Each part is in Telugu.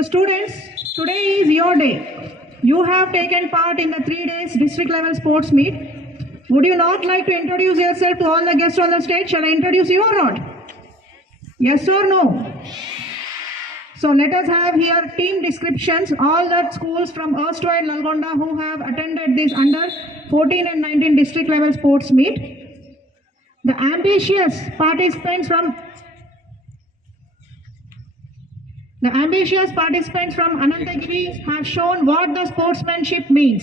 So students, today is your day. You have taken part in the 3 days district level sports meet. Would you not like to introduce yourself to all the guests on the stage? Shall I introduce you or not? Yes or no? So let us have here team descriptions. All the schools from erstwhile Nalgonda who have attended this under 14 and 19 district level sports meet. The ambitious participants from Anantagiri have shown what the sportsmanship means.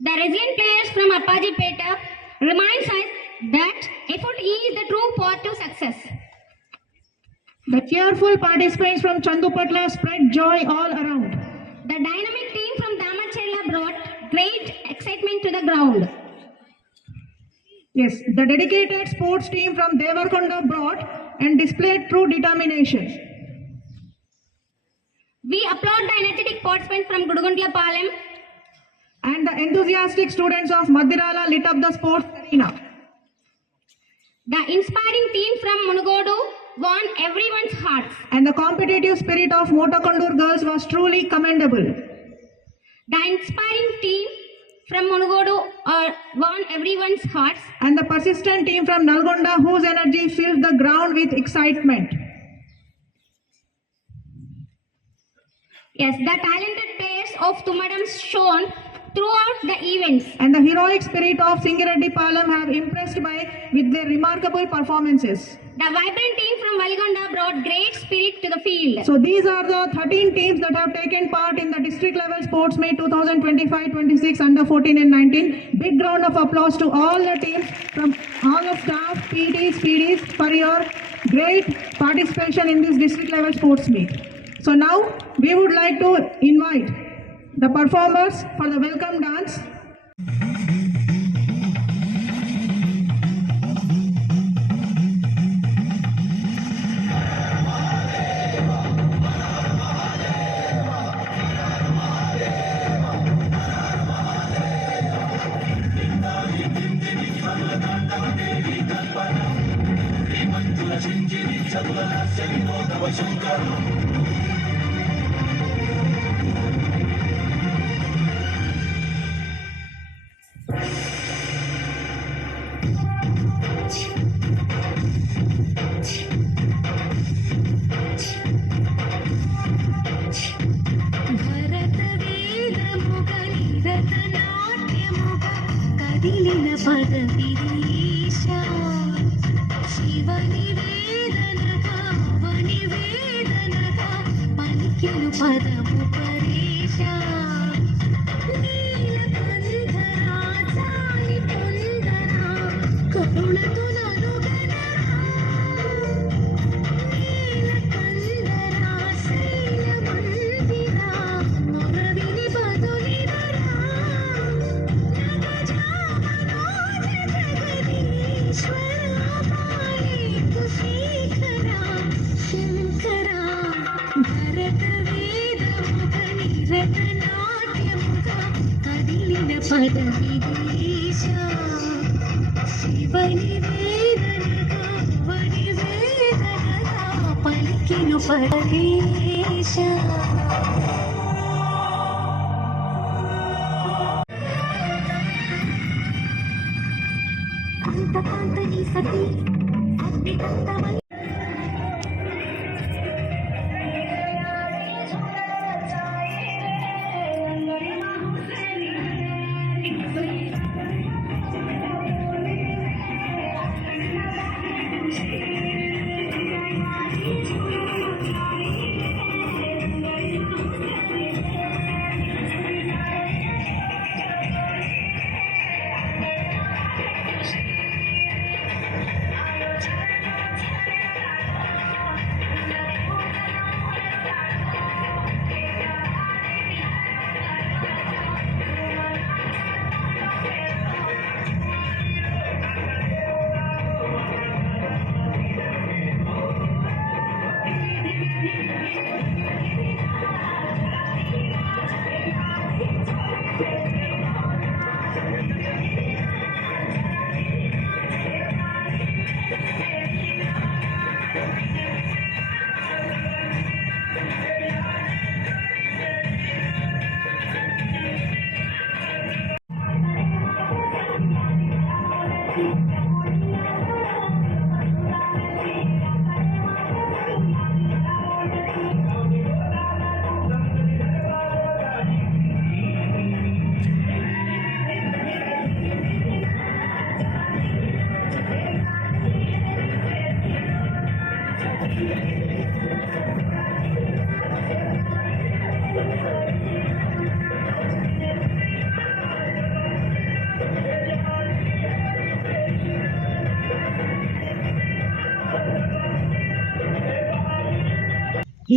The resilient players from Appajipeta reminds us that effort is the true path to success. The cheerful participants from Chandupatla spread joy all around. The dynamic team from Damachella brought great excitement to the ground. Yes, the dedicated sports team from Devarkonda brought and displayed true determination. We applaud the energetic participants from Gudugundla Palem And the enthusiastic students of Madirala lit up the sports arena. The inspiring team from Munugodu won everyone's hearts. And the competitive spirit of Motakondur girls was truly commendable. The inspiring team from Munugodu won everyone's hearts. And the persistent team from Nalgonda whose energy filled the ground with excitement. Yes, the talented players of Tumadam shone throughout the events. And the heroic spirit of Singireddy Palam have impressed with their remarkable performances. The vibrant team from Valigonda brought great spirit to the field. So these are the 13 teams that have taken part in the district level sports meet 2025-26 under 14 and 19. Big round of applause to all the teams from all the staff, PDs for your great participation in this district level sports meet. So now we would like to invite the performers for the welcome dance.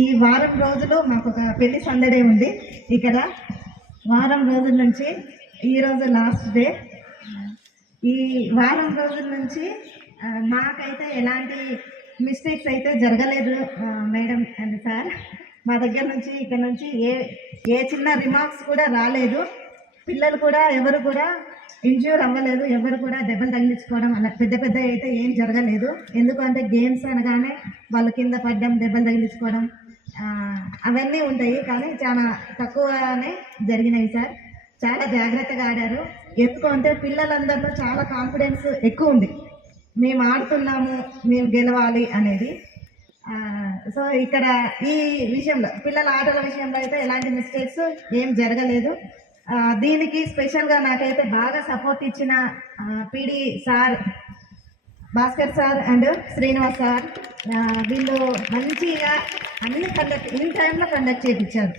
ఈ వారం రోజులు మాకు ఒక పెళ్లి సందడే ఉంది ఇక్కడ. వారం రోజుల నుంచి ఈరోజు లాస్ట్ డే. ఈ వారం రోజుల నుంచి మాకైతే ఎలాంటి మిస్టేక్స్ అయితే జరగలేదు మేడం అండ్ సార్. మా దగ్గర నుంచి ఇక్కడ నుంచి ఏ చిన్న రిమార్క్స్ కూడా రాలేదు. పిల్లలు కూడా ఎవరు కూడా ఇంజ్యూర్ అవ్వలేదు, ఎవరు కూడా దెబ్బలు తగిలించుకోవడం అలా పెద్ద అయితే ఏం జరగలేదు. ఎందుకంటే గేమ్స్ అనగానే వాళ్ళు కింద పడ్డం, దెబ్బలు తగిలించుకోవడం అవన్నీ ఉంటాయి, కానీ చాలా తక్కువనే జరిగినాయి సార్. చాలా జాగ్రత్తగా ఆడారు. ఎందుకంటే పిల్లలందరిలో చాలా కాన్ఫిడెన్స్ ఎక్కువ ఉంది, మేము ఆడుతున్నాము, మేము గెలవాలి అనేది. సో ఇక్కడ ఈ విషయంలో పిల్లల ఆటల విషయంలో అయితే ఎలాంటి మిస్టేక్స్ ఏం జరగలేదు. దీనికి స్పెషల్గా నాకైతే బాగా సపోర్ట్ ఇచ్చిన PD sir, Bhaskar sir and Srinivas sir, వీళ్ళు మంచిగా అన్ని ఇన్ టైంలో కండక్ట్ చేయించారు.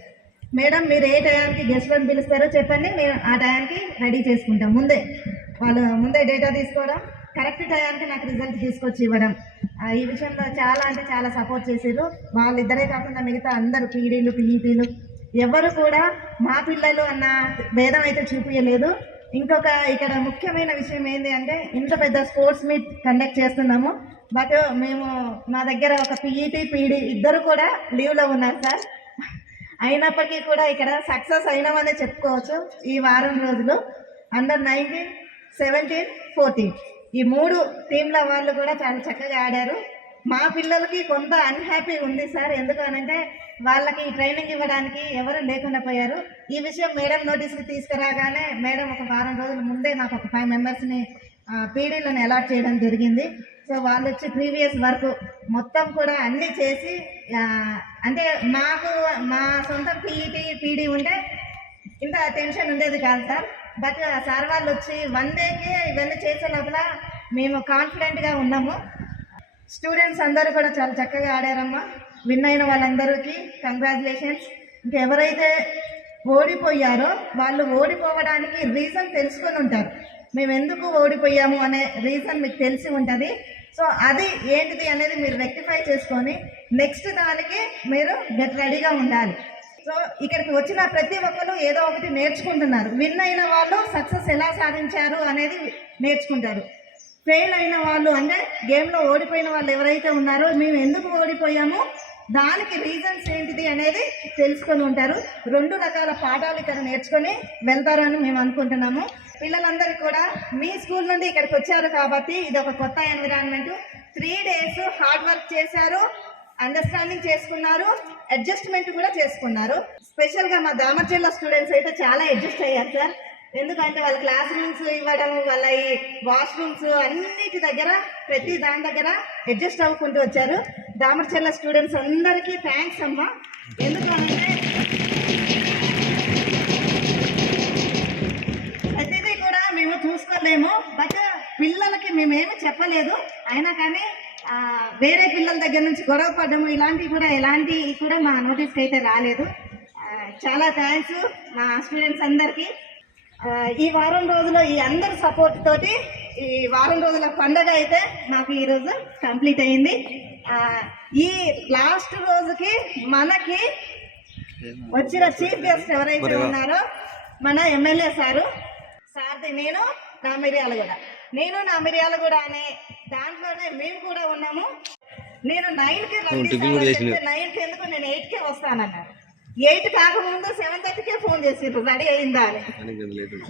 మేడం మీరు ఏ టయానికి గెస్ట్లను పిలుస్తారో చెప్పండి, మేము ఆ టయానికి రెడీ చేసుకుంటాం. ముందే డేటా తీసుకోవడం, కరెక్ట్ టయానికి నాకు రిజల్ట్ తీసుకొచ్చి ఇవ్వడం, ఈ విషయంలో చాలా సపోర్ట్ చేసారు. వాళ్ళిద్దరే కాకుండా మిగతా అందరు పీడీలు, పీఈటీలు ఎవరు కూడా మా పిల్లలు అన్న భేదం అయితే చూపించలేదు. ఇంకొక ఇక్కడ ముఖ్యమైన విషయం ఏంటి అంటే, ఇంత పెద్ద స్పోర్ట్స్ మీట్ కండక్ట్ చేస్తున్నాము, బట్ మేము మా దగ్గర ఒక పీఈటీ, పీడీ ఇద్దరు కూడా లీవ్లో ఉన్నారు సార్. అయినప్పటికీ కూడా ఇక్కడ సక్సెస్ అయినామనే చెప్పుకోవచ్చు. ఈ వారం రోజులు అండర్ 19, 17, 14 ఈ 3 టీంల వాళ్ళు కూడా చాలా చక్కగా ఆడారు. మా పిల్లలకి కొంత అన్హ్యాపీ ఉంది సార్, ఎందుకనంటే వాళ్ళకి ట్రైనింగ్ ఇవ్వడానికి ఎవరు లేకుండా పోయారు. ఈ విషయం మేడం నోటీస్కి తీసుకురాగానే మేడం ఒక వారం రోజుల ముందే నాకు ఒక 5 మెంబర్స్ని పీడీలను అలాట్ చేయడం జరిగింది. సో వాళ్ళు వచ్చి ప్రీవియస్ వర్క్ మొత్తం కూడా అన్నీ చేసి, అంటే మా సొంత పీడీ ఉంటే ఇంత టెన్షన్ ఉండేది కాదు సార్. బట్ సార్ వాళ్ళు వచ్చి 1 డేకి ఇవన్నీ చేసే లోపల మేము కాన్ఫిడెంట్గా ఉన్నాము. స్టూడెంట్స్ అందరూ కూడా చాలా చక్కగా ఆడారమ్మా. విన్ అయిన వాళ్ళందరికీ కంగ్రాచులేషన్స్. ఇంకెవరైతే ఓడిపోయారో వాళ్ళు ఓడిపోవడానికి రీజన్ తెలుసుకొని ఉంటారు. మేము ఎందుకు ఓడిపోయాము అనే రీజన్ మీకు తెలిసి ఉంటుంది. సో అది ఏంటిది అనేది మీరు రెక్టిఫై చేసుకొని నెక్స్ట్ దానికి మీరు గెట్ రెడీగా ఉండాలి. సో ఇక్కడికి వచ్చిన ప్రతి ఒక్కరు ఏదో ఒకటి నేర్చుకుంటున్నారు. విన్ అయిన వాళ్ళు సక్సెస్ ఎలా సాధించారు అనేది నేర్చుకుంటారు. ఫెయిల్ అయిన వాళ్ళు అంటే గేమ్లో ఓడిపోయిన వాళ్ళు ఎవరైతే ఉన్నారో మేము ఎందుకు ఓడిపోయామో దానికి రీజన్స్ ఏంటిది అనేది తెలుసుకొని ఉంటారు. 2 రకాల పాఠాలు ఇక్కడ నేర్చుకొని వెళ్తారు అని మేము అనుకుంటున్నాము. పిల్లలందరూ కూడా మీ స్కూల్ నుండి ఇక్కడికి వచ్చారు కాబట్టి ఇది ఒక కొత్త ఎన్విరాన్మెంట్. 3 days హార్డ్ వర్క్ చేశారు, అండర్స్టాండింగ్ చేసుకున్నారు, అడ్జస్ట్మెంట్ కూడా చేసుకున్నారు. స్పెషల్గా మా దామర్చెల్ల స్టూడెంట్స్ అయితే చాలా అడ్జస్ట్ అయ్యారు సార్. ఎందుకంటే వాళ్ళ క్లాస్ రూమ్స్ ఇవ్వడం, వాళ్ళ ఈ వాష్రూమ్స్ అన్నిటి దగ్గర ప్రతి దాని దగ్గర అడ్జస్ట్ అవ్వుకుంటూ వచ్చారు. దామర్చెల్ల స్టూడెంట్స్ అందరికీ థ్యాంక్స్ అమ్మా. ఎందుకంటే ప్రతిదీ కూడా మేము చూసుకోలేము, బట్ పిల్లలకి మేమేమి చెప్పలేదు. అయినా కానీ వేరే పిల్లల దగ్గర నుంచి గొడవ పడ్డము ఇలాంటివి కూడా మా నోటీస్కి అయితే రాలేదు. చాలా థ్యాంక్స్ మా స్టూడెంట్స్ అందరికీ. ఈ వారం రోజులు ఈ అందరి సపోర్ట్ తోటి ఈ వారం రోజుల పండగ అయితే మాకు ఈరోజు కంప్లీట్ అయింది. ఈ లాస్ట్ రోజుకి మనకి వచ్చిన చీఫ్ గెస్ట్ ఎవరైతే ఉన్నారో మన ఎమ్మెల్యే సార్ది నేను నా మిర్యాలగూడ అనే దాంట్లోనే మేము కూడా ఉన్నాము. నేను 9కి రండి, 9కి ఎందుకు, నేను 8కే వస్తానన్నారు. 8 కాకముందు 7:30కే ఫోన్ చేసిండ్రు రెడీ అయిందా అని.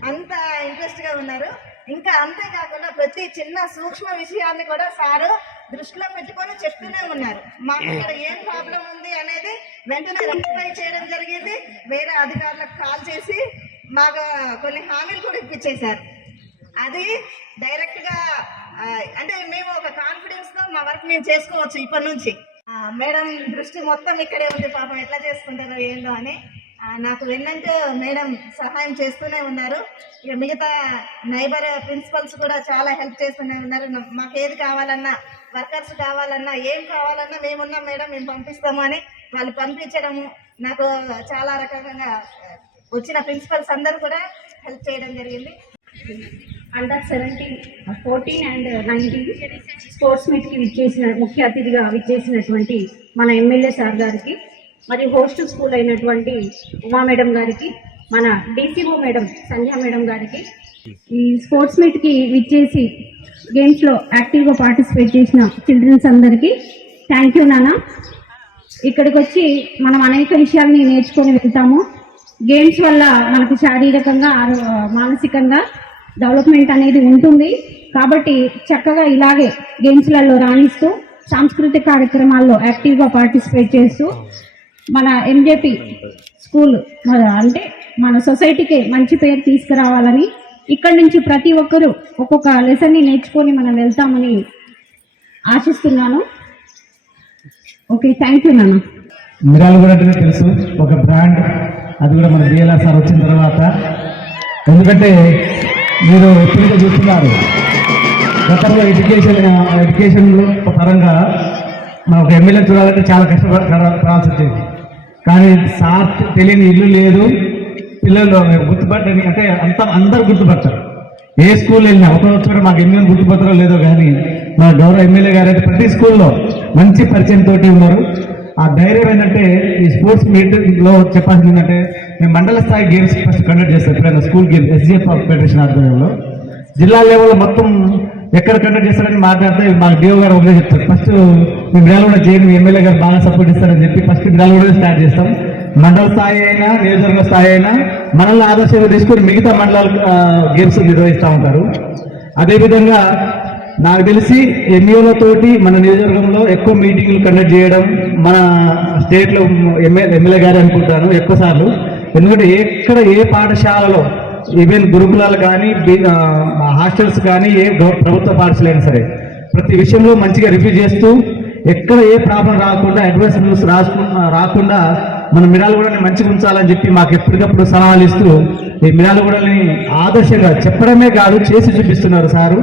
అంత ఇంట్రెస్ట్గా ఉన్నారు. ఇంకా అంతేకాకుండా ప్రతి చిన్న సూక్ష్మ విషయాన్ని కూడా సారు దృష్టిలో పెట్టుకొని చెప్తూనే ఉన్నారు. మాకు ఇక్కడ ఏం ప్రాబ్లం ఉంది అనేది వెంటనే రెక్టిఫై చేయడం జరిగింది. వేరే అధికారులకు కాల్ చేసి మాకు కొన్ని హామీలు కూడా ఇప్పించేశారు. అది డైరెక్ట్గా అంటే మేము ఒక కాన్ఫిడెన్స్తో మా వర్క్ మేము చేసుకోవచ్చు ఇప్పటి నుంచి. మేడం దృష్టి మొత్తం ఇక్కడే ఉంది, పాపం ఎట్లా చేసుకుంటారో ఏందో అని. నాకు వెన్నంటూ మేడం సహాయం చేస్తూనే ఉన్నారు. ఇక మిగతా నైబర్ ప్రిన్సిపల్స్ కూడా చాలా హెల్ప్ చేస్తూనే ఉన్నారు. మాకు ఏది కావాలన్నా, వర్కర్స్ కావాలన్నా, ఏం కావాలన్నా మేమున్నాం మేడం, మేము పంపిస్తాము అని వాళ్ళు పంపించడము నాకు చాలా రకంగా వచ్చిన ప్రిన్సిపల్స్ అందరూ కూడా హెల్ప్ చేయడం జరిగింది. అండర్ 17, 14 and 19 స్పోర్ట్స్ మీట్కి ముఖ్య అతిథిగా విచ్చేసినటువంటి మన ఎమ్మెల్యే సార్ గారికి మరి హోస్టల్ స్కూల్ అయినటువంటి ఉమా మేడం గారికి, మన డీసీఓ మేడం సంధ్యా మేడం గారికి, ఈ స్పోర్ట్స్ మీట్కి విచ్చేసి గేమ్స్లో యాక్టివ్గా పార్టిసిపేట్ చేసిన చిల్డ్రన్స్ అందరికీ థ్యాంక్ యూ నాన్న. ఇక్కడికి వచ్చి మనం అనేక విషయాల్ని నేర్చుకొని వెళ్తాము. గేమ్స్ వల్ల మనకు శారీరకంగా మానసికంగా డెవలప్మెంట్ అనేది ఉంటుంది. కాబట్టి చక్కగా ఇలాగే గేమ్స్లలో రాణిస్తూ సాంస్కృతిక కార్యక్రమాల్లో యాక్టివ్గా పార్టిసిపేట్ చేస్తూ మన ఎంజేపీ స్కూల్ అంటే మన సొసైటీకి మంచి పేరు తీసుకురావాలని, ఇక్కడి నుంచి ప్రతి ఒక్కరూ ఒక్కొక్క లెసన్ని నేర్చుకొని మనం వెళ్తామని ఆశిస్తున్నాను. ఓకే, థ్యాంక్ యూ నాన్న. మిరాలు కూడా అంటే తెలుసు, ఒక బ్రాండ్, అది కూడా మన బిఎల్ఆర్ సార్ వచ్చిన తర్వాత. ఎందుకంటే మీరు తిరిగి చూస్తున్నారు, గతంలో ఎడ్యుకేషన్ పరంగా మన ఒక ఎమ్మెల్యే చూడాలంటే చాలా కష్టపడాల్సి వచ్చేది. కానీ సార్ తెలియని ఇల్లు లేదు, పిల్లలు గుర్తుపట్టని అంటే అందరూ గుర్తుపడతారు. ఏ స్కూల్ వెళ్ళినా ఒక చోట మాకు ఎమ్మెల్యే గుర్తుపడతారో లేదో కానీ మన గౌరవ ఎమ్మెల్యే గారు అయితే ప్రతి స్కూల్లో మంచి పరిచయం తోటి ఉన్నారు. ఆ ధైర్యం ఏంటంటే ఈ స్పోర్ట్స్ మీట్లో చెప్పాల్సింది ఏంటంటే, మేము మండల స్థాయి గేమ్స్ ఫస్ట్ కండక్ట్ చేస్తాం. ఎప్పుడైనా స్కూల్ గేమ్స్ ఎస్జిఎఫ్ ఫెడరేషన్ ఆధ్వర్యంలో జిల్లా లెవెల్లో మొత్తం ఎక్కడ కండక్ట్ చేస్తారని మాట్లాడితే మాకు డిఓ గారు ఒకటే చెప్తారు, ఫస్ట్ మీ మిరాలు కూడా చేయండి, మీ ఎమ్మెల్యే గారు బాగా సపోర్ట్ ఇస్తారని చెప్పి ఫస్ట్ మిరాలు కూడా స్టార్ట్ చేస్తాం. మండల స్థాయి అయినా నియోజకవర్గ స్థాయి అయినా మనల్ని ఆదర్శంగా తీసుకొని మిగతా మండలాలు గేమ్స్ నిర్వహిస్తూ ఉంటారు. అదేవిధంగా నాకు తెలిసి ఎంఈఓలతోటి మన నియోజకవర్గంలో ఎక్కువ మీటింగ్లు కండక్ట్ చేయడం మన స్టేట్లో ఎమ్మెల్యే గారు అనుకుంటాను ఎక్కువ సార్లు. ఎందుకంటే ఎక్కడ ఏ పాఠశాలలో ఈవెన్ గురుకులాలు కానీ హాస్టల్స్ కానీ ఏ ప్రభుత్వ పాఠశాల అయినా సరే ప్రతి విషయంలో మంచిగా రివ్యూ చేస్తూ ఎక్కడ ఏ ప్రాబ్లం రాకుండా అడ్వర్స్ న్యూస్ రాకుండా మన మిరాలగూడని మంచిగా ఉంచాలని చెప్పి మాకు ఎప్పటికప్పుడు సలహాలు ఇస్తూ ఈ మిరాలగూడని ఆదర్శంగా చెప్పడమే కాదు చేసి చూపిస్తున్నారు సారు.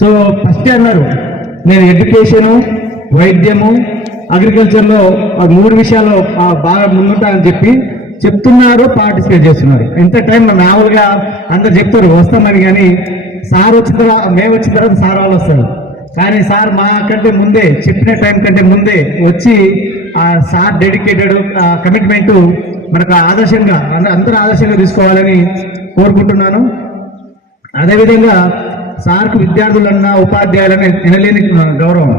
సో ఫస్ట్ అన్నారు, నేను ఎడ్యుకేషను, వైద్యము, అగ్రికల్చర్లో 3 విషయాల్లో బాగా ముందుంటానని చెప్పి చెప్తున్నారు, పార్టిసిపేట్ చేస్తున్నారు. ఎంత టైం మామూలుగా అందరు చెప్తారు వస్తామని, కానీ సార్ వచ్చిన తర్వాత మేము వచ్చిన తర్వాత సార్ వాళ్ళు వస్తారు. కానీ సార్ మా కంటే ముందే చెప్పిన టైం కంటే ముందే వచ్చి ఆ సార్ డెడికేటెడ్ కమిట్మెంట్ మనకు ఆదర్శంగా అందరూ ఆదర్శంగా తీసుకోవాలని కోరుకుంటున్నాను. అదేవిధంగా సార్కు విద్యార్థులన్నా ఉపాధ్యాయులన్నా వినలేని గౌరవం.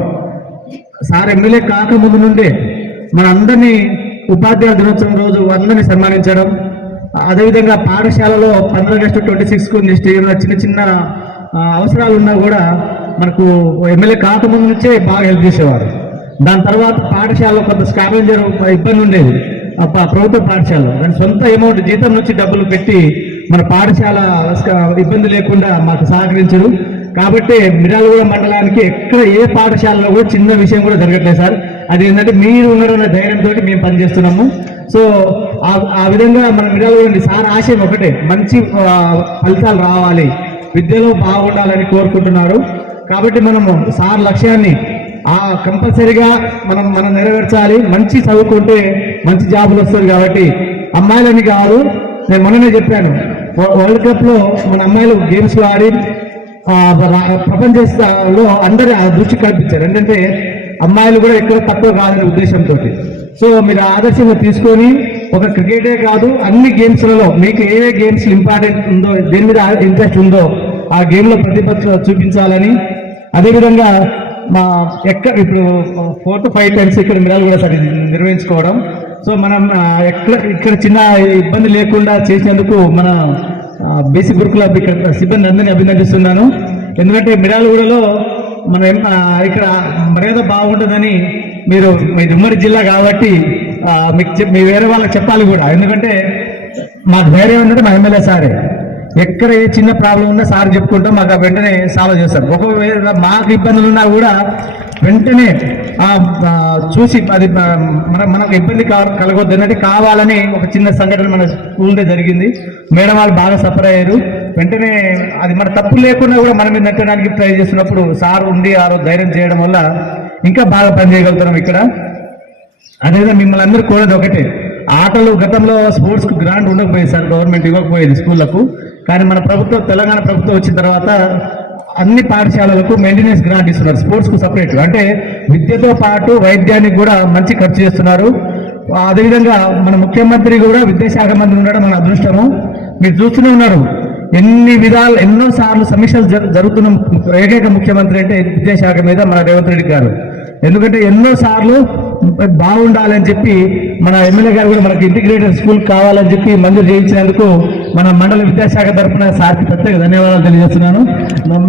సార్ ఎమ్మెల్యే కాకముందు నుండే మన అందరినీ ఉపాధ్యాయుల దినోత్సవం రోజు అందరినీ సన్మానించడం, అదేవిధంగా పాఠశాలలో 15 ఆగస్టు 26కు నెక్స్ట్ ఏమైనా చిన్న చిన్న అవసరాలు ఉన్నా కూడా మనకు ఎమ్మెల్యే కాకముందు నుంచే బాగా హెల్ప్ చేసేవారు. దాని తర్వాత పాఠశాలలో కొంత స్కావెంజర్ ఇబ్బంది ఉండేది ప్రభుత్వ పాఠశాలలో, దాని సొంత అమౌంట్ జీతం నుంచి డబ్బులు పెట్టి మన పాఠశాల ఇబ్బంది లేకుండా మాకు సహకరించరు. కాబట్టి మిరాలగూడ మండలానికి ఎక్కడ ఏ పాఠశాలలో కూడా చిన్న విషయం కూడా జరగట్లేదు సార్. అది ఏంటంటే మీరు ఉన్నారన్న ధైర్యంతో మేము పనిచేస్తున్నాము. సో ఆ విధంగా మన మిరాలగూడ సార్ ఆశయం ఒకటే, మంచి ఫలితాలు రావాలి, విద్యలో బాగుండాలని కోరుకుంటున్నారు. కాబట్టి మనము సార్ లక్ష్యాన్ని కంపల్సరిగా మనం నెరవేర్చాలి. మంచి చదువుకుంటే మంచి జాబులు వస్తుంది. కాబట్టి అమ్మాయిలని కాదు, నేను మొన్ననే చెప్పాను, వరల్డ్ కప్ లో మన అమ్మాయిలు గేమ్స్ లో ఆడి ప్రపంచంలో అందరూ దృష్టి కల్పించారు. ఏంటంటే అమ్మాయిలు కూడా ఎక్కడ తక్కువ కాదనే ఉద్దేశంతో. సో మీరు ఆదర్శంగా తీసుకొని ఒక క్రికెటే కాదు అన్ని గేమ్స్లలో మీకు ఏ గేమ్స్ ఇంపార్టెంట్ ఉందో, దేని మీద ఇంట్రెస్ట్ ఉందో ఆ గేమ్లో ప్రతిభ చూపించాలని, అదేవిధంగా ఇప్పుడు 4 to 5 times ఇక్కడ మిరాలు కూడా సరే నిర్వహించుకోవడం. సో మనం ఇక్కడ చిన్న ఇబ్బంది లేకుండా చేసినందుకు మన బేసిక్ గురుకుల ఇక్కడ సిబ్బంది అందరినీ అభినందిస్తున్నాను. ఎందుకంటే మిరాలగూడలో మనం ఇక్కడ మర్యాద బాగుంటుందని మీరు ఉమ్మడి జిల్లా కాబట్టి మీకు మీ వేరే వాళ్ళకి చెప్పాలి కూడా. ఎందుకంటే మాకు ధైర్యం ఏంటంటే మా ఎమ్మెల్యే సారే, ఎక్కడ ఏ చిన్న ప్రాబ్లం ఉన్నా సార్ చెప్పుకుంటాం, మాకు వెంటనే సాల్వ్ చేస్తాం. ఒకవేళ మాకు ఇబ్బందులు ఉన్నా కూడా వెంటనే చూసి అది మనకు ఇబ్బంది కలగొద్దు అన్నట్టు కావాలని ఒక చిన్న సంఘటన మన స్కూల్లో జరిగింది. మేడం వాళ్ళు బాగా సఫర్ అయ్యారు. వెంటనే అది మన తప్పు లేకుండా కూడా మనం మీద నెట్టడానికి ట్రై చేస్తున్నప్పుడు సార్ ఉండి ఆ రోజు ధైర్యం చేయడం వల్ల ఇంకా బాగా పనిచేయగలుగుతున్నాం ఇక్కడ. అదేవిధంగా మిమ్మల్ని అందరూ కోరేది ఒకటే, ఆటలు గతంలో స్పోర్ట్స్ కు గ్రాంట్ ఉండకపోయేది సార్, గవర్నమెంట్ ఇవ్వకపోయేది స్కూళ్లకు. కానీ మన ప్రభుత్వం, తెలంగాణ ప్రభుత్వం వచ్చిన తర్వాత అన్ని పాఠశాలలకు మెయింటెనెన్స్ గ్రాంట్ ఇస్తున్నారు, స్పోర్ట్స్ కు సపరేట్. అంటే విద్యతో పాటు వైద్యానికి కూడా మంచి ఖర్చు చేస్తున్నారు. అదేవిధంగా మన ముఖ్యమంత్రి కూడా విద్యాశాఖ మంత్రి ఉండడం మన అదృష్టము. మీరు చూస్తూనే ఉన్నారు ఎన్ని విధాలు ఎన్నో సార్లు సమీక్షలు జరుగుతున్న ఏకైక ముఖ్యమంత్రి అంటే విద్యాశాఖ మీద మన రేవంత్ రెడ్డి గారు. ఎందుకంటే ఎన్నో సార్లు బాగుండాలని చెప్పి మన ఎమ్మెల్యే గారు కూడా మనకి ఇంటిగ్రేటెడ్ స్కూల్ కావాలని చెప్పి మంజూరు చేయించినందుకు మన మండల విద్యాశాఖ తరఫున సార్కి ప్రత్యేక ధన్యవాదాలు తెలియజేస్తున్నాను.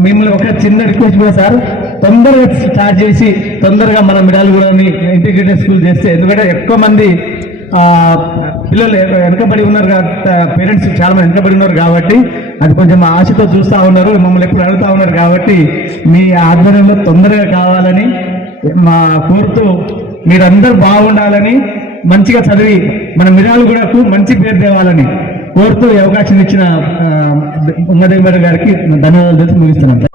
మిమ్మల్ని ఒక చిన్న రిక్వెస్ట్ కూడా సార్, తొందరగా స్టార్ట్ చేసి తొందరగా మన మిడాలగూడని ఇంటిగ్రేటెడ్ స్కూల్ చేస్తే, ఎందుకంటే ఎక్కువ మంది పిల్లలు వెనకబడి ఉన్నారు, పేరెంట్స్ చాలా మంది వెనకబడి ఉన్నారు కాబట్టి అది కొంచెం ఆశతో చూస్తూ ఉన్నారు, మమ్మల్ని ఎప్పుడు అడుగుతూ ఉన్నారు కాబట్టి మీ ఆధ్వర్యంలో తొందరగా కావాలని మా కోరుతూ మీరందరూ బాగుండాలని, మంచిగా చదివి మన మిర్యాలగూడకు మంచి పేరు తేవాలని కోరుతూ ఈ అవకాశం ఇచ్చిన ఉమ్మదేవి గారికి ధన్యవాదాలు తెలిసి ముగిస్తున్నాను.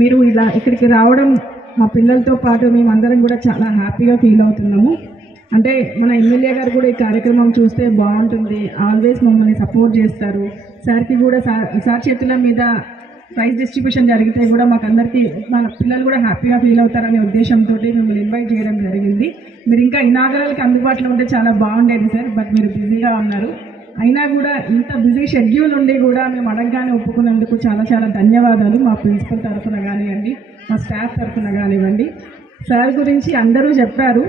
మీరు ఇలా ఇక్కడికి రావడం మా పిల్లలతో పాటు మేమందరం కూడా చాలా హ్యాపీగా ఫీల్ అవుతున్నాము. అంటే మన ఎమ్మెల్యే గారు కూడా ఈ కార్యక్రమం చూస్తే బాగుంటుంది, ఆల్వేస్ మమ్మల్ని సపోర్ట్ చేస్తారు. సార్కి కూడా సార్ చేతుల మీద ప్రైజ్ డిస్ట్రిబ్యూషన్ జరిగితే కూడా మాకందరికీ మన పిల్లలు కూడా హ్యాపీగా ఫీల్ అవుతారనే ఉద్దేశంతో మిమ్మల్ని ఇన్వైట్ చేయడం జరిగింది. మీరు ఇంకా ఇనాగరల్కి అందుబాటులో ఉంటే చాలా బాగుండేది సార్, బట్ మీరు బిజీగా ఉన్నారు. అయినా కూడా ఇంత బిజీ షెడ్యూల్ ఉండి కూడా మేము అడగగానే ఒప్పుకున్నందుకు చాలా చాలా ధన్యవాదాలు. మా ప్రిన్సిపల్ తరఫున కానివ్వండి, మా స్టాఫ్ తరఫున కానివ్వండి. సార్ గురించి అందరూ చెప్పారు,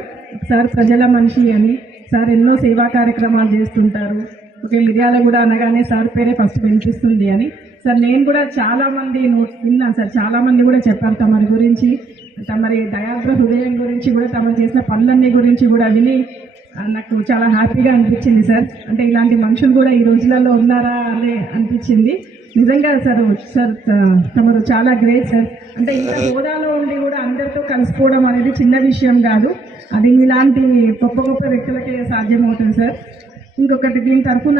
సార్ ప్రజల మనిషి అని. సార్ ఎన్నో సేవా కార్యక్రమాలు చేస్తుంటారు. ఓకే, మిర్యాలగూడ అనగానే సార్ పేరే ఫస్ట్ వినిపిస్తుంది అని. సార్ నేను కూడా చాలామంది విన్నాను సార్, చాలామంది కూడా చెప్పారు తమరి గురించి, తమరి దయాద్ర హృదయం గురించి కూడా, తమరు చేసిన పనులన్నీ గురించి కూడా విని నాకు చాలా హ్యాపీగా అనిపించింది సార్. అంటే ఇలాంటి మనుషులు కూడా ఈ రోజులలో ఉన్నారా అని అనిపించింది. నిజంగా సార్ తమరు చాలా గ్రేట్ సార్. అంటే ఇంత హోదాలో ఉండి కూడా అందరితో కలిసిపోవడం అనేది చిన్న విషయం కాదు, అది ఇలాంటి గొప్ప గొప్ప వ్యక్తులకే సాధ్యమవుతుంది సార్. ఇంకొకటి దీని తరఫున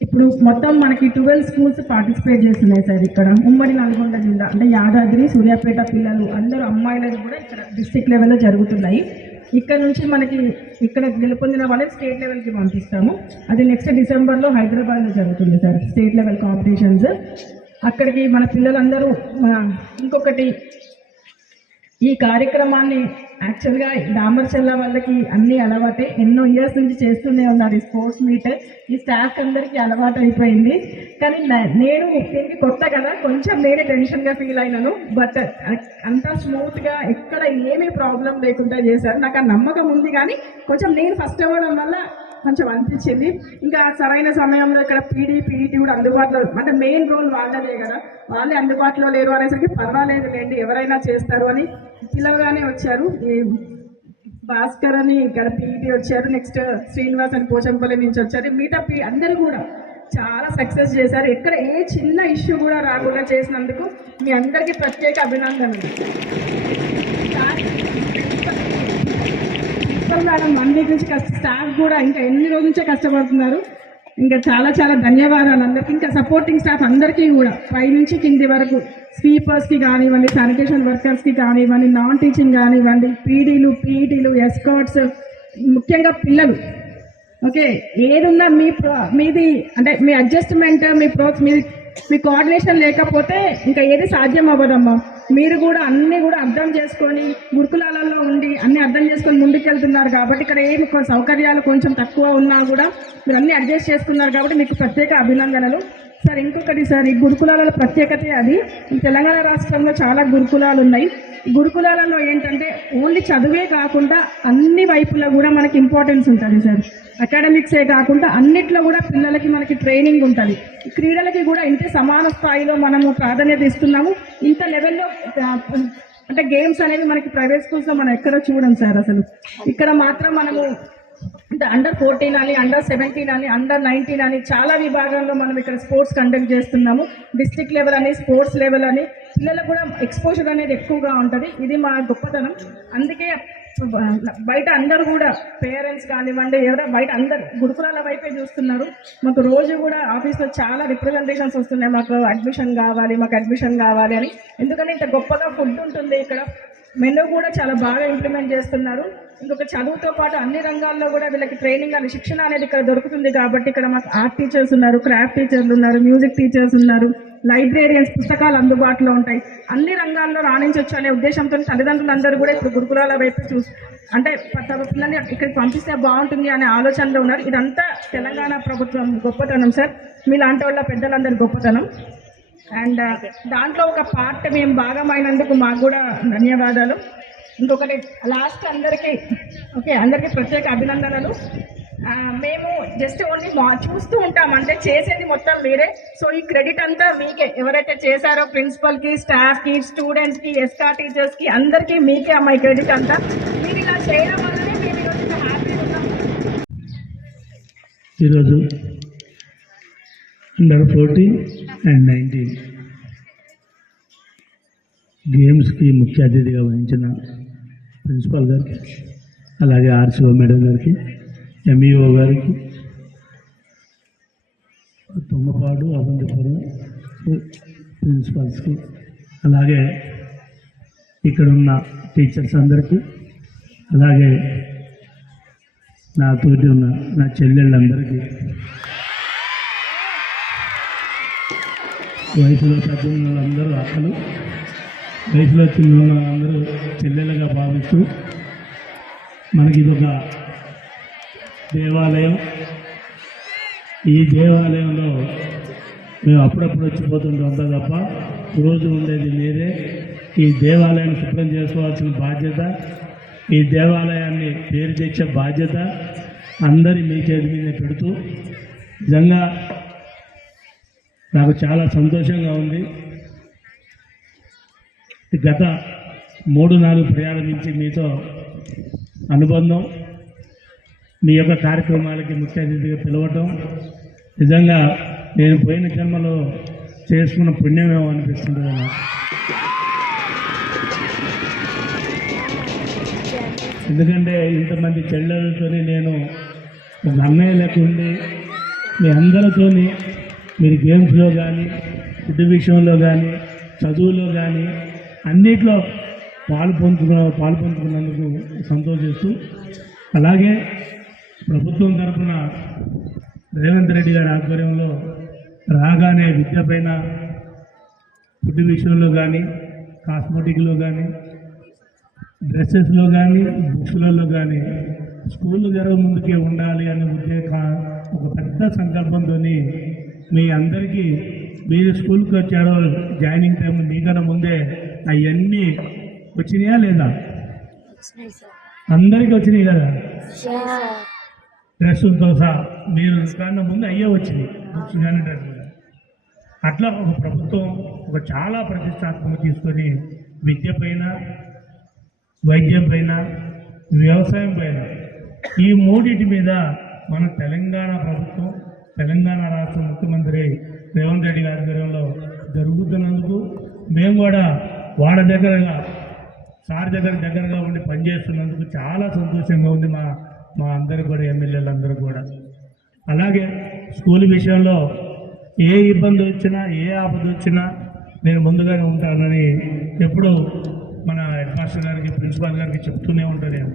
ఇప్పుడు మొత్తం మనకి 12 స్కూల్స్ పార్టిసిపేట్ చేస్తున్నాయి సార్ ఇక్కడ ఉమ్మడి నల్గొండ జిల్లా. అంటే యాదాద్రి, సూర్యాపేట పిల్లలు అందరూ అమ్మాయిలకు కూడా ఇక్కడ డిస్ట్రిక్ట్ లెవెల్లో జరుగుతున్నాయి. ఇక్కడ నుంచి మనకి ఇక్కడ గెలుపొందిన వాళ్ళే స్టేట్ లెవెల్కి పంపిస్తాము. అది నెక్స్ట్ డిసెంబర్లో హైదరాబాద్లో జరుగుతుంది సార్ స్టేట్ లెవెల్ కాంపిటీషన్స్. అక్కడికి మన పిల్లలందరూ ఇంకొకటి ఈ కార్యక్రమాన్ని యాక్చువల్గా దామర్చల్ల వాళ్ళకి అన్నీ అలవాటే, ఎన్నో ఇయర్స్ నుంచి చేస్తూనే ఉన్నారు ఈ స్పోర్ట్స్ మీట్. ఈ స్టాఫ్ అందరికీ అలవాటు అయిపోయింది. కానీ నేను దీనికి కొత్త కదా, కొంచెం నేనే టెన్షన్గా ఫీల్ అయినాను. బట్ అంతా స్మూత్గా ఎక్కడ ఏమీ ప్రాబ్లం లేకుండా చేశారు. నాకు ఆ నమ్మకం ఉంది, కానీ కొంచెం నేను ఫస్ట్ అవ్వడం వల్ల కొంచెం అనిపించింది. ఇంకా సరైన సమయంలో ఇక్కడ పీఈటీ కూడా అందుబాటులో, అంటే మెయిన్ రోల్ వాళ్ళదే కదా, వాళ్ళే అందుబాటులో లేరు అనేసరికి పర్వాలేదు లేండి ఎవరైనా చేస్తారు అని పిలవగానే వచ్చారు. భాస్కర్ అని ఇక్కడ పీఈటీ వచ్చారు, నెక్స్ట్ శ్రీనివాస్ అని పోచంపల్లి నుంచి వచ్చారు. మిగతా అందరూ కూడా చాలా సక్సెస్ చేశారు. ఎక్కడ ఏ చిన్న ఇష్యూ కూడా రాకుండా చేసినందుకు మీ అందరికీ ప్రత్యేక అభినందనలు. మేడం 1 వీక్ నుంచి స్టాఫ్ కూడా ఇంకా ఎన్ని రోజుల నుంచే కష్టపడుతున్నారు. ఇంకా చాలా చాలా ధన్యవాదాలు అందరికీ. ఇంకా సపోర్టింగ్ స్టాఫ్ అందరికీ కూడా పై నుంచి కింది వరకు, స్వీపర్స్కి కానివ్వండి, శానిటేషన్ వర్కర్స్కి కానివ్వండి, నాన్ టీచింగ్ కానివ్వండి, పీడీలు, పీఈటీలు, ఎస్కాట్స్, ముఖ్యంగా పిల్లలు. ఓకే, ఏదున్నా మీది అంటే మీ అడ్జస్ట్మెంట్, మీ మీ కోఆర్డినేషన్ లేకపోతే ఇంకా ఏది సాధ్యం అవ్వదమ్మా. మీరు కూడా అన్ని కూడా అర్థం చేసుకొని గురుకులాలలో ఉండి అన్ని అర్థం చేసుకొని ముందుకెళ్తున్నారు కాబట్టి ఇక్కడ ఏమి సౌకర్యాలు కొంచెం తక్కువ ఉన్నా కూడా మీరు అన్ని అడ్జస్ట్ చేసుకున్నారు కాబట్టి మీకు ప్రత్యేక అభినందనలు. సార్ ఇంకొకటి సార్, ఈ గురుకులాల ప్రత్యేకత అది. ఈ తెలంగాణ రాష్ట్రంలో చాలా గురుకులాలు ఉన్నాయి. ఈ గురుకులాలలో ఏంటంటే ఓన్లీ చదువే కాకుండా అన్ని వైపులా కూడా మనకి ఇంపార్టెన్స్ ఉంటుంది సార్. అకాడమిక్సే కాకుండా అన్నిట్లో కూడా పిల్లలకి మనకి ట్రైనింగ్ ఉంటుంది. క్రీడలకి కూడా ఇంతే సమాన స్థాయిలో మనము ప్రాధాన్యత ఇస్తున్నాము. ఇంత లెవెల్లో అంటే గేమ్స్ అనేవి మనకి ప్రైవేట్ స్కూల్స్లో మనం ఎక్కడ చూడం సార్. అసలు ఇక్కడ మాత్రం మనము అంటే అండర్-14 అని, అండర్-17 అని, అండర్-19 అని చాలా విభాగాల్లో మనం ఇక్కడ స్పోర్ట్స్ కండక్ట్ చేస్తున్నాము. డిస్ట్రిక్ట్ లెవెల్ అని, స్పోర్ట్స్ లెవెల్ అని పిల్లలకు కూడా ఎక్స్పోజర్ అనేది ఎక్కువగా ఉంటుంది. ఇది మా గొప్పతనం. అందుకే బయట అందరూ కూడా పేరెంట్స్ కానివ్వండి, ఎవరో బయట అందరు గురుకులాల వైపే చూస్తున్నారు. మాకు రోజు కూడా ఆఫీస్లో చాలా రిప్రజెంటేషన్స్ వస్తున్నాయి, మాకు అడ్మిషన్ కావాలి అని. ఎందుకంటే ఇంత గొప్పగా ఫుడ్ ఉంటుంది ఇక్కడ, మెనూ కూడా చాలా బాగా ఇంప్లిమెంట్ చేస్తున్నారు. ఇంకొక చదువుతో పాటు అన్ని రంగాల్లో కూడా వీళ్ళకి ట్రైనింగ్ అని శిక్షణ అనేది ఇక్కడ దొరుకుతుంది. కాబట్టి ఇక్కడ మాకు ఆర్ట్ టీచర్స్ ఉన్నారు, క్రాఫ్ట్ టీచర్లు ఉన్నారు, మ్యూజిక్ టీచర్స్ ఉన్నారు, లైబ్రేరియన్స్, పుస్తకాలు అందుబాటులో ఉంటాయి. అన్ని రంగాల్లో రాణించవచ్చు అనే ఉద్దేశంతో తల్లిదండ్రులందరూ కూడా ఇప్పుడు గురుకులాల వైపు అంటే తమ పిల్లల్ని ఇక్కడికి పంపిస్తే బాగుంటుంది అనే ఆలోచనలో ఉన్నారు. ఇదంతా తెలంగాణ ప్రభుత్వం గొప్పతనం సార్, మీలాంటి వాళ్ళ పెద్దలందరి గొప్పతనం. అండ్ దాంట్లో ఒక పార్ట్ మేము భాగమైనందుకు మాకు కూడా ధన్యవాదాలు. ఇంకొకటి లాస్ట్ అందరికీ ప్రత్యేక అభినందనలు. మేము జస్ట్ ఓన్లీ చూస్తూ ఉంటాం, అంటే చేసేది మొత్తం మీరే. సో ఈ క్రెడిట్ అంతా మీకే, ఎవరైతే చేశారో ప్రిన్సిపల్కి, స్టాఫ్కి, స్టూడెంట్స్కి, ఎస్కా టీచర్స్కి అందరికీ మీకే అమ్మాయి క్రెడిట్ అంతా. మీరు ఇలా చేయడం వల్లనే మేము ఈరోజు హ్యాపీగా ఉన్నాం. ఈరోజు అండర్-14 అండ్ 19 గేమ్స్కి ముఖ్య అతిథిగా వహించిన ప్రిన్సిపాల్ గారికి, అలాగే ఆర్సీఓ మేడం గారికి, ఎంఈఓ గారికి, తుమ్మపాడు, అవంతిపురం ప్రిన్సిపల్స్కి, అలాగే ఇక్కడ ఉన్న టీచర్స్ అందరికీ, అలాగే నాతోటి ఉన్న నా చెల్లెళ్ళందరికీ, వయసులో పెద్ద వాళ్ళందరూ అక్కలు, వయసులో చిన్న వాళ్ళందరూ చెల్లెలుగా భావిస్తూ మనకి ఇదొక దేవాలయం. ఈ దేవాలయంలో మేము అప్పుడప్పుడు వచ్చిపోతుంటాం తప్ప రోజు ఉండేది మీరే. ఈ దేవాలయాన్ని శుభ్రం చేసుకోవాల్సిన బాధ్యత, ఈ దేవాలయాన్ని పేరు తెచ్చే బాధ్యత అందరి మీ చేతి మీద పెడుతూ నిజంగా నాకు చాలా సంతోషంగా ఉంది. గత 3-4 ప్రయాణం నుంచి మీతో అనుబంధం, మీ యొక్క కార్యక్రమాలకి ముఖ్య అతిథిగా పిలవటం నిజంగా నేను పోయిన జన్మలో చేసుకున్న పుణ్యమేమో అనిపిస్తుంది నాకు. ఎందుకంటే ఇంతమంది చెల్లెలతో నేను ఒక అన్నయ్య లెక్క ఉండి మీ అందరితోని మీరు గేమ్స్లో కానీ, ఫుడ్ విషయంలో కానీ, చదువులో కానీ అన్నిట్లో పాల్పంచుకున్నందుకు సంతోషిస్తూ, అలాగే ప్రభుత్వం తరఫున రేవంత్ రెడ్డి గారి ఆధ్వర్యంలో రాగానే విద్య పైన, ఫుడ్ విషయంలో కానీ, కాస్మెటిక్లో కానీ, డ్రెస్సెస్లో కానీ, బుక్స్లలో కానీ స్కూల్ జరగ ముందుకే ఉండాలి అనే ఒక పెద్ద సంకల్పంతో మీ అందరికీ, మీరు స్కూల్కి వచ్చారో జాయినింగ్ టైం మీకన్నా ముందే అవన్నీ వచ్చినాయా లేదా? అందరికీ వచ్చినాయి కదా, డ్రెస్సులతో సహా. మీరు కన్నా ముందు అయ్యే వచ్చినాయి బుక్స్ కానీ డ్రెస్. అట్లా ఒక ప్రభుత్వం ఒక చాలా ప్రతిష్టాత్మక తీసుకొని విద్య పైన, వైద్యం పైన, వ్యవసాయం పైన, ఈ మూడింటి మీద మన తెలంగాణ ప్రభుత్వం, తెలంగాణ రాష్ట్ర ముఖ్యమంత్రి రేవంత్ రెడ్డి గారి ఆధ్వర్యంలో జరుగుతున్నందుకు మేము కూడా వాళ్ళ దగ్గరగా, సార్ దగ్గరగా ఉండి పనిచేస్తున్నందుకు చాలా సంతోషంగా ఉంది మా అందరికి కూడా, ఎమ్మెల్యేలందరూ కూడా. అలాగే స్కూల్ విషయంలో ఏ ఇబ్బంది వచ్చినా, ఏ ఆపద వచ్చినా నేను ముందుగానే ఉంటానని ఎప్పుడూ మన హెడ్ మాస్టర్ గారికి, ప్రిన్సిపాల్ గారికి చెప్తూనే ఉంటాను నేను.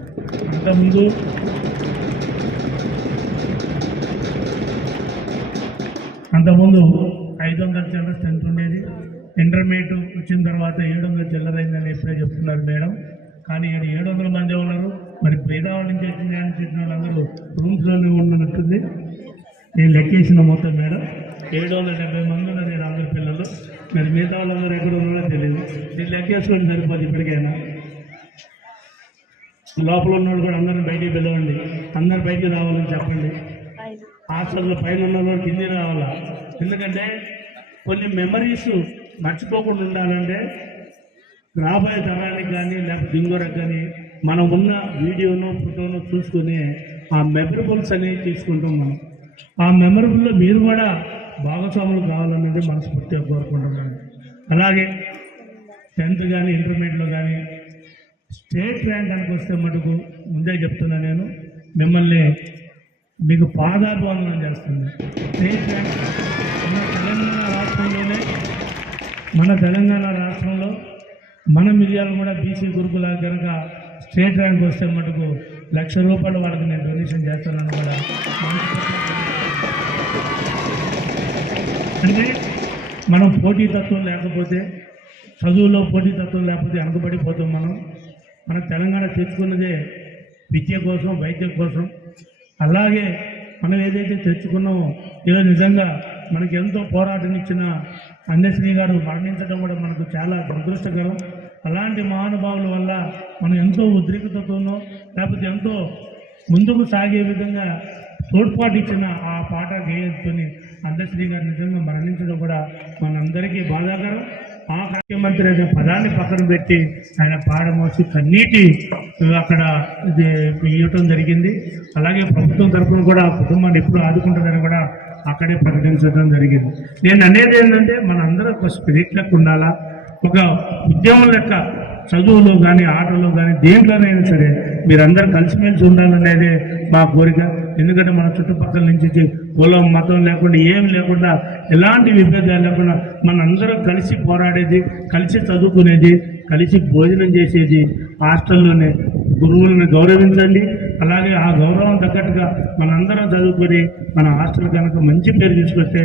అంతకుముందు 500 చిల్లర స్ట్రెంత్ ఉండేది. ఇంటర్మీడియట్ వచ్చిన తర్వాత 700 చిల్లర అయిందని ఇప్పుడే చెప్తున్నారు మేడం. కానీ 700 మంది ఉన్నారు. మరి పేదవాళ్ళ నుంచి వచ్చిన వాళ్ళందరూ రూమ్స్లోనే ఉన్నట్టుంది. నేను లెక్కేసిన మొత్తం మేడం 770 మంది ఉన్నారు. నేను అందరు పిల్లలు, మరి మిగతా వాళ్ళందరూ ఎక్కడ ఉన్నారో తెలియదు. నేను లెక్కేసుకొని సరిపోదు ఇప్పటికైనా. లోపల ఉన్న వాళ్ళు కూడా అందరూ బయటికి పిలవండి, అందరు బయటికి రావాలని చెప్పండి. హాస్టల్లో పైన ఉన్న వాళ్ళు కింది రావాలా. ఎందుకంటే కొన్ని మెమరీస్ మర్చిపోకుండా ఉండాలంటే రాబోయే తరానికి కానీ లేకపోతే ఇంకోరకు కానీ మనం ఉన్న వీడియోను ఫోటోను చూసుకుని ఆ మెమరబుల్స్ అనేవి తీసుకుంటాం మనం. ఆ మెమరబుల్లో మీరు కూడా భాగస్వాములు కావాలన్నది మనస్ఫూర్తిగా కోరుకుంటున్నాను. అలాగే 10th కానీ ఇంటర్మీడియట్లో కానీ స్టేట్ ర్యాంక్ అని వస్తే మటుకు ముందే చెప్తున్నా, నేను మిమ్మల్ని మీకు పాదాభివందనం చేస్తుంది. స్టేట్ ర్యాంక్ మన తెలంగాణ రాష్ట్రంలో మన మిర్యాలు కూడా బీసీ గురుకుల కనుక స్టేట్ ర్యాంక్ వస్తే మటుకు ₹1,00,000 వాళ్ళకి నేను డొనేషన్ చేస్తున్నాను కూడా. అంటే మనం పోటీతత్వం లేకపోతే, చదువులో పోటీతత్వం లేకపోతే వెనకబడిపోతాం. మన తెలంగాణ తెచ్చుకున్నదే విద్య కోసం, వైద్యం కోసం. అలాగే మనం ఏదైతే తెచ్చుకున్నామో ఈరోజు నిజంగా మనకి ఎంతో పోరాటం ఇచ్చిన అందశ్రీ గారు మరణించడం కూడా మనకు చాలా దురదృష్టకరం. అలాంటి మహానుభావుల వల్ల మనం ఎంతో ఉద్రిక్తతోనో లేకపోతే ఎంతో ముందుకు సాగే విధంగా తోడ్పాటు ఇచ్చిన ఆ పాట గేయంతో అందశ్రీ గారు నిజంగా మరణించడం కూడా మనందరికీ బాధాకరం. ఆ ముఖ్యమంత్రి అనే పదాన్ని పక్కన పెట్టి ఆయన పాడమోసి కన్నీటి అక్కడ ఇవ్వటం జరిగింది. అలాగే ప్రభుత్వం తరఫున కూడా ఆ కుటుంబాన్ని ఎప్పుడు ఆదుకుంటుందని కూడా అక్కడే ప్రకటించడం జరిగింది. నేను అనేది ఏంటంటే మనందరం ఒక స్పిరిట్ లెక్క ఉండాలా, ఒక ఉద్యమం లెక్క చదువులో కానీ ఆటలో కానీ దేంట్లోనైనా సరే మీరందరూ కలిసిమెలిసి ఉండాలనేదే మా కోరిక. ఎందుకంటే మన చుట్టుపక్కల నుంచి కులం మతం లేకుండా ఏమి లేకుండా ఎలాంటి విభేదాలు లేకుండా మనందరం కలిసి పోరాడేది, కలిసి చదువుకునేది, కలిసి భోజనం చేసేది హాస్టల్లోనే. గురువులను గౌరవించండి. అలాగే ఆ గౌరవం తగ్గట్టుగా మనందరం చదువుకొని మన హాస్టల్ కనుక మంచి పేరు తీసుకొస్తే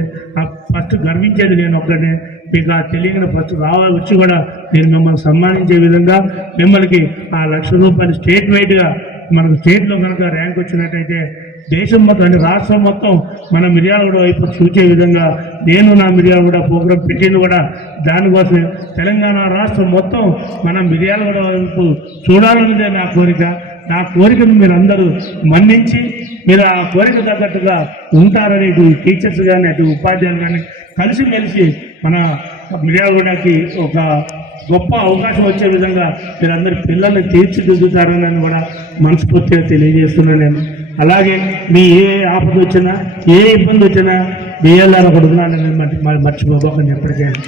ఫస్ట్ గర్వించేది నేను ఒక్కడే. మీకు ఆ తెలియని ఫస్ట్ వచ్చి కూడా నేను మిమ్మల్ని సన్మానించే విధంగా మిమ్మల్ని ఆ ₹1,00,000 స్టేట్ వైడ్గా మనకు స్టేట్లో కనుక ర్యాంక్ వచ్చినట్టయితే దేశం మొత్తం అంటే రాష్ట్రం మొత్తం మన మిర్యాలగూడ వైపు చూసే విధంగా నేను నా మిర్యాలగూడ ప్రోగ్రాం పెట్టింది కూడా దానికోసమే. తెలంగాణ రాష్ట్రం మొత్తం మన మిర్యాలగూడ వైపు చూడాలన్నదే నా కోరిక. నా కోరికను మీరు అందరూ మన్నించి మీరు ఆ కోరిక తగ్గట్టుగా ఉంటారని ఇటు టీచర్స్ కానీ అటు ఉపాధ్యాయులు కానీ కలిసిమెలిసి మన మిర్యాలగూడకి ఒక గొప్ప అవకాశం వచ్చే విధంగా మీరందరి పిల్లల్ని తీర్చిదిద్దుతారని కూడా మనస్ఫూర్తిగా తెలియజేస్తున్నాను నేను. అలాగే మీ ఏ ఆపద వచ్చినా ఏ ఇబ్బంది వచ్చినా బిఎల్ఆర్ ఒకటి ఉన్నానని మర్చిపోబోకండి ఎప్పటికైనా.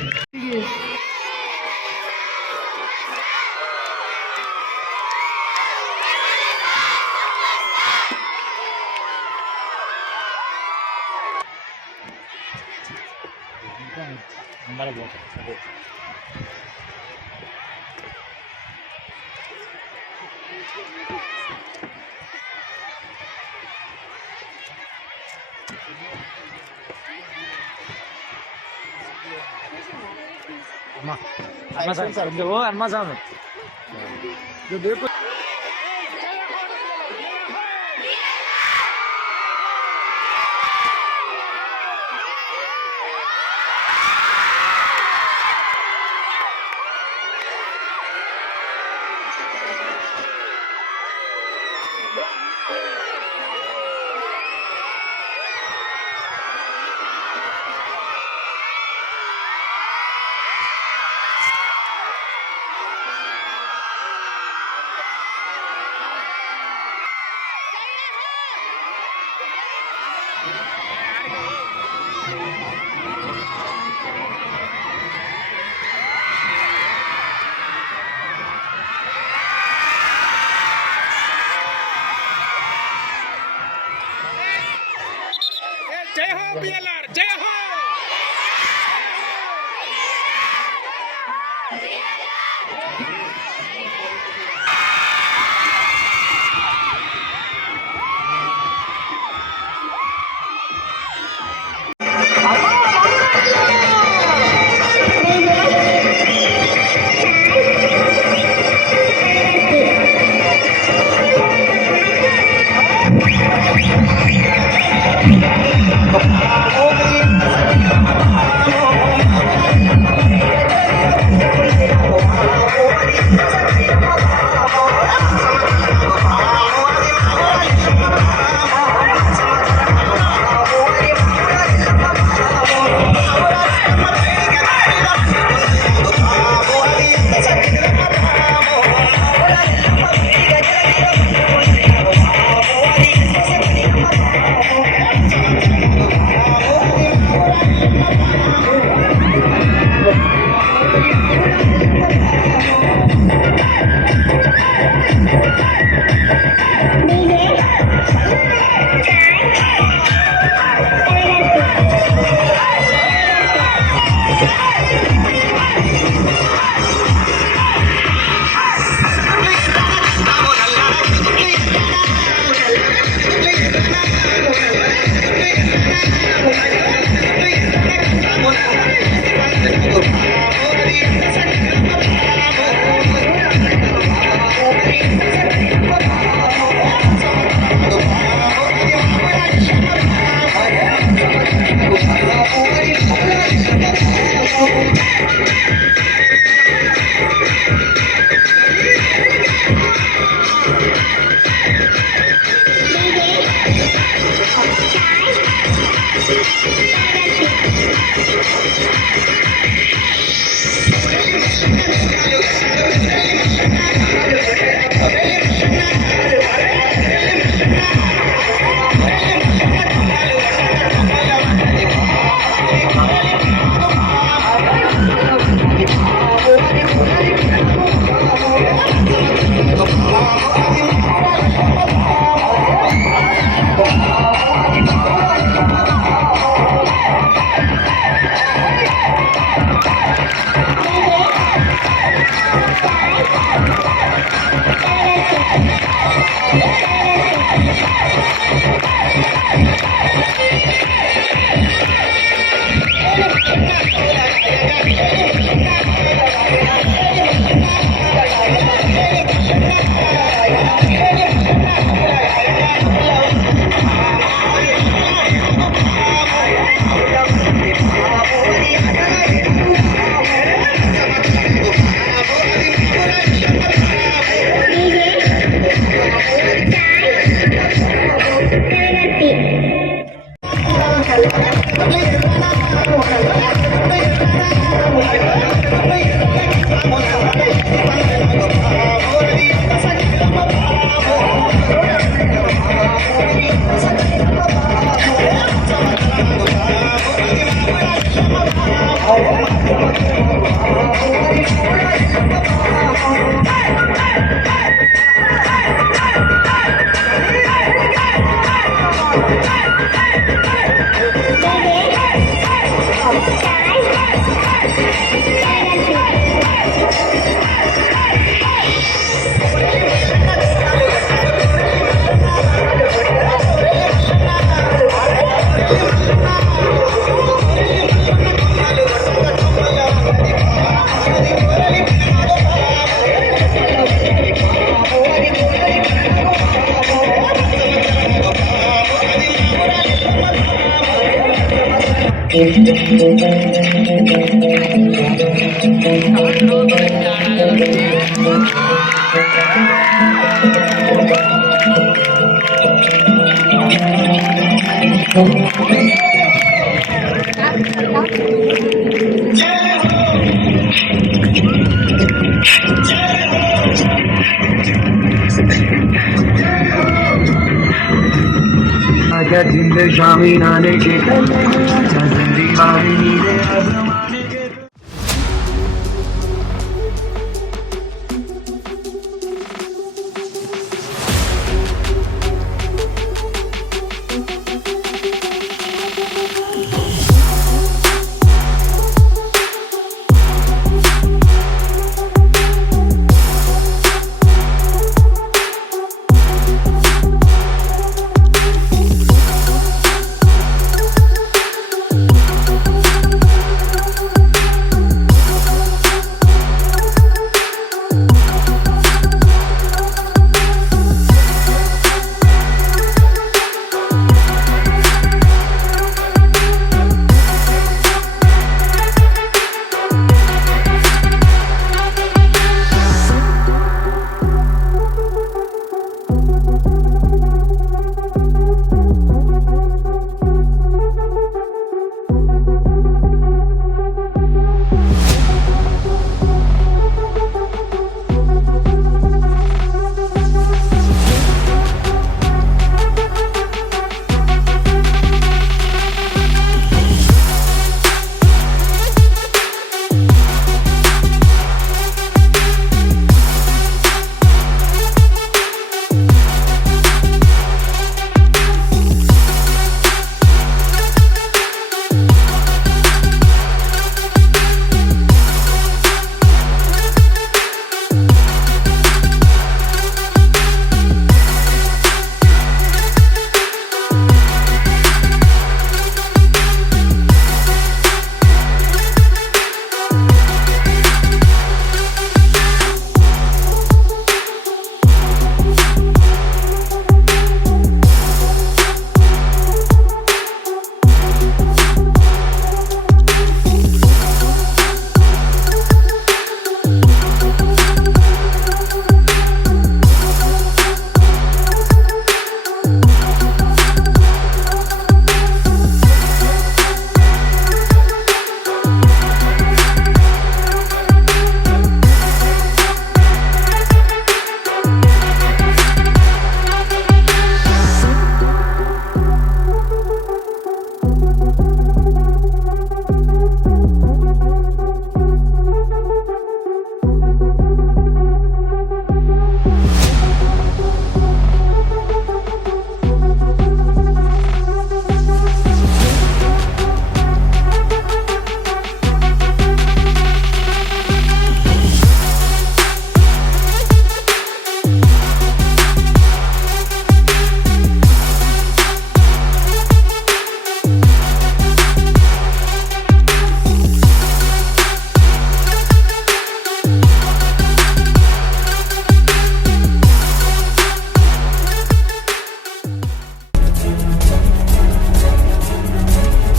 जिंद शामी नाने के जिंदी बारी नीले